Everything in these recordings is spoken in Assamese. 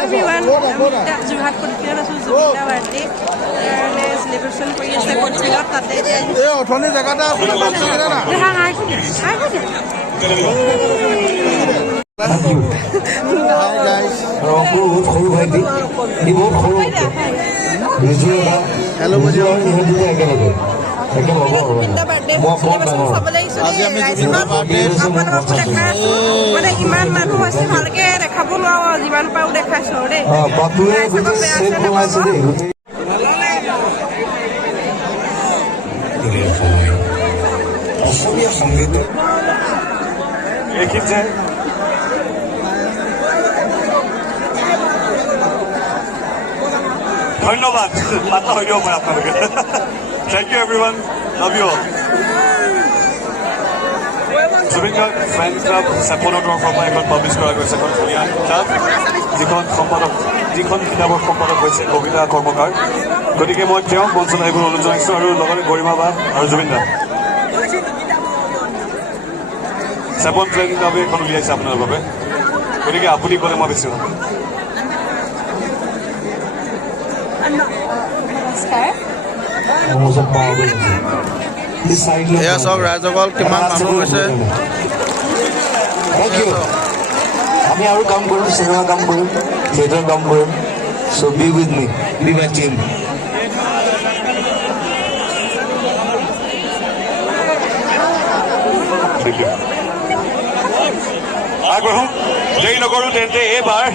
Everyone, যোৰহাট কোটফিলত আছোঁ জুবিনদা বাৰ্থডে কাৰণে চেলিব্ৰেশ্যন কৰি আছে কোটফিলত তাতে এই অথনি জেগাটা আপুনি পাইছে না হাই গাইস বহুত সৰু ভাইটি ই বহুত সৰু ৰিজু এটা হেল্ল' বুজি একেলগে জুবিনদা বাৰ্থডে চেলিব্ৰেশ্যন চাবলৈ আহিছোঁ মানে ইমান মানুহ আছে ভালকে দেখাব নোৱাৰো যিমান পাৰোঁ দেখাইছোঁ দেই অসমীয়া সংগীত ধন্যবাদ মাতা হৈ দিব পাৰে আপোনালোকে thank you everyone love you all Zubeen Garg fan club চেপনৰ তৰফৰ পৰা এখন পাব্লিছ কৰা গৈছে এখন ধুনীয়া কিতাপ যিখন কিতাপৰ সম্পাদক হৈছে কবিতা কৰ্মকাৰ গতিকে মই তেওঁক মঞ্চলৈ আহিবলৈ অনুৰোধ জনাইছোঁ আৰু লগতে গৰিমা বা আৰু জুবিন দা চেপন ফেন ক্লাবে এখন উলিয়াইছে আপোনাৰ বাবে গতিকে আপুনি ক'লে মই বেছি ভাল এয়া চাওক ৰাইজসকল কিমান মানুহ হৈছে আমি আৰু কাম কৰিম চিনেমা কাম কৰিম থিয়েটাৰ কাম কৰিম so' be with me be my team আগবাঢ়ো দেৰি নকৰোঁ তেন্তে এইবাৰ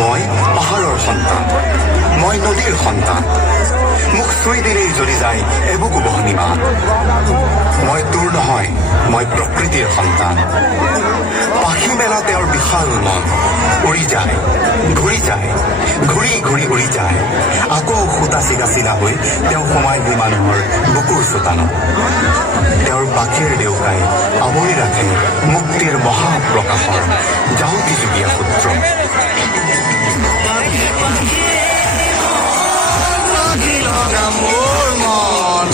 মই পাহাৰৰ সন্তান মই নদীৰ সন্তান মোক চুই দিলেই জ্বলি যায় এবুকু বহনী মাত মই তোৰ নহয় মই প্ৰকৃতিৰ সন্তান পাখি মেলা তেওঁৰ বিশাল মন উৰি যায় ঘূৰি ঘূৰি উৰি যায় আকৌ সূতা চিগা চিলা হৈ তেওঁ সোমায়হি মানুহৰ বুকুৰ চোতানত তেওঁৰ পাখিৰ ডেউকাই আৱৰি ৰাখে মুক্তিৰ মহাপ্ৰকাশৰ যাওঁতি যুগীয়া সূত্ৰ মোৰ মন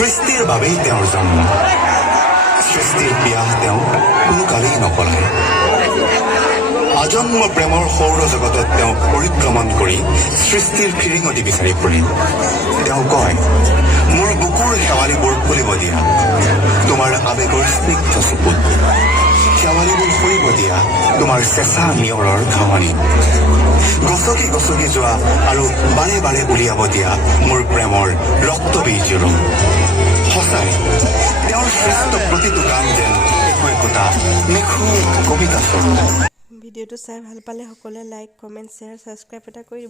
সৃষ্টিৰ বাবেই তেওঁৰ জন্ম সৃষ্টিৰ বিয়াহ তেওঁ কোনো কালেই নকলায় আজন্ম প্ৰেমৰ সৌৰজগতত তেওঁ পৰিক্ৰমণ কৰি সৃষ্টিৰ ফিৰিঙতি বিচাৰি ফুৰিল তেওঁ কয় মোৰ বুকুৰ শেৱালিবোৰ ফুলিব দিয়া তোমাৰ আবেগৰ স্নিগ্ধ চকুত শেৱালিবোৰ ফুৰিব দিয়া তোমাৰ চেঁচা নিয়ৰৰ ঘাৱনিত গছকি যোৱা আৰু বাৰে বাৰে উলিয়াব দিয়া মোৰ প্ৰেমৰ ৰক্তবীজ ৰং সঁচাই তেওঁৰ শ্ৰেষ্ঠ প্ৰতিটো গান যেন একোটা নিখুঁত কবিতা স্বৰূপ ভিডিঅ'টো চাই ভাল পালে সকলোৱে লাইক কমেণ্ট শ্বেয়াৰ ছাবস্ক্ৰাইব এটা কৰি দিব